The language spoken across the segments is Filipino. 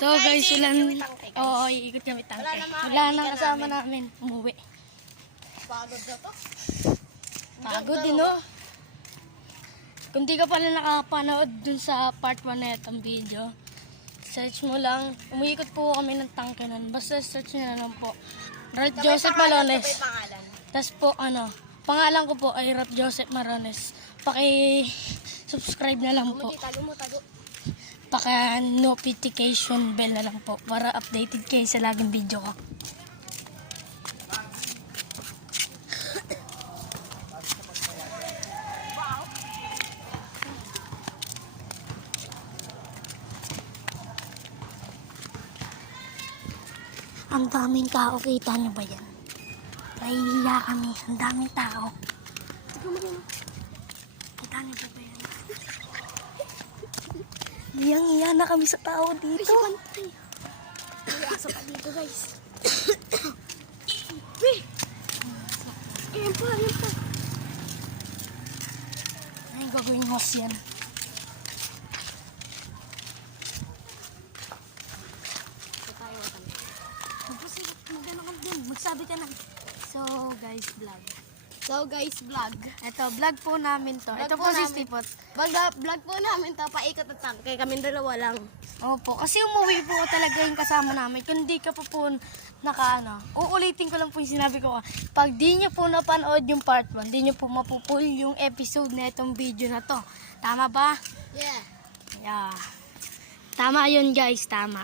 So guys, oo, iikot kami tangke. Wala nang kasama namin, umuwi. Pagod na to. Pagod din, no? Kung di ka pala nakapanood dun sa part 1 na itong video, search mo lang, umiikot po kami ng tangke nun. Basta search nyo na lang po. Ralph Joseph Marones. Tapos po, pangalan ko po ay Ralph Joseph Marones. Paki-subscribe na lang po. Paka-notification bell na lang po para updated kayo sa laging video ko. Ang daming tao, kita niyo ba yan? Nahihiya kami, ang daming tao. Kita niyo ba yan? Hiyang-hiya na kami sa tao dito. May aso pa dito, guys. Ayan pa. Ay, gagawin host yan. Magsabi ka na. So guys, vlog. Ito, vlog po namin to. Ito po si Stipot. Vlog po namin to, paikot at tangke. Kami dalawa lang. Opo, kasi umuwi po talaga yung kasama namin. Kung di ka po uulitin ko lang po yung sinabi ko. Pag di nyo po napanood yung part 1, di nyo po mapupul yung episode na itong video na to. Tama ba? Yeah. Tama yun guys, tama.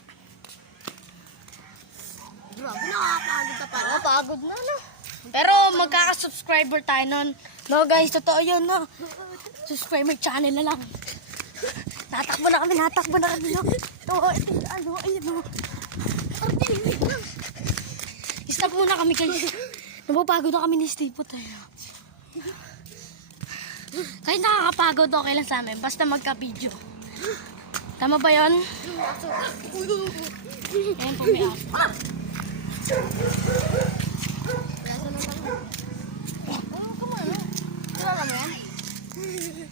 Grabe, nakakapagod ka pala. Pagod na, no? Pero magkaka-subscriber tayo nun. No guys, totoo yun, no? Subscriber channel na lang. Natakbo na kami, no? Ito, ayun, no? Stop muna kami, guys. Napapagod na kami ni Steve tayo. Kahit nakakapagod, okay lang sa amin. Basta magka-video. Tama ba yun? Ayan po, may aso.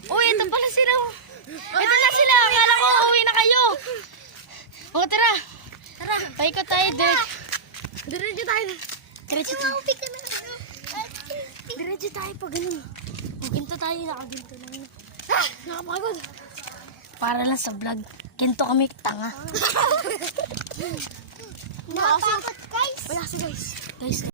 Uy, ito pala sila. Ito na sila. Akala ko uwi na kayo. O, tara. Paikot tayo. Diretso tayo. Diretso tayo pa ganun. Ginto tayo. Nakaginto lang. Nakapagod. Para lang sa vlog. Ginto kami tanga. Nakapagod, guys. Guys.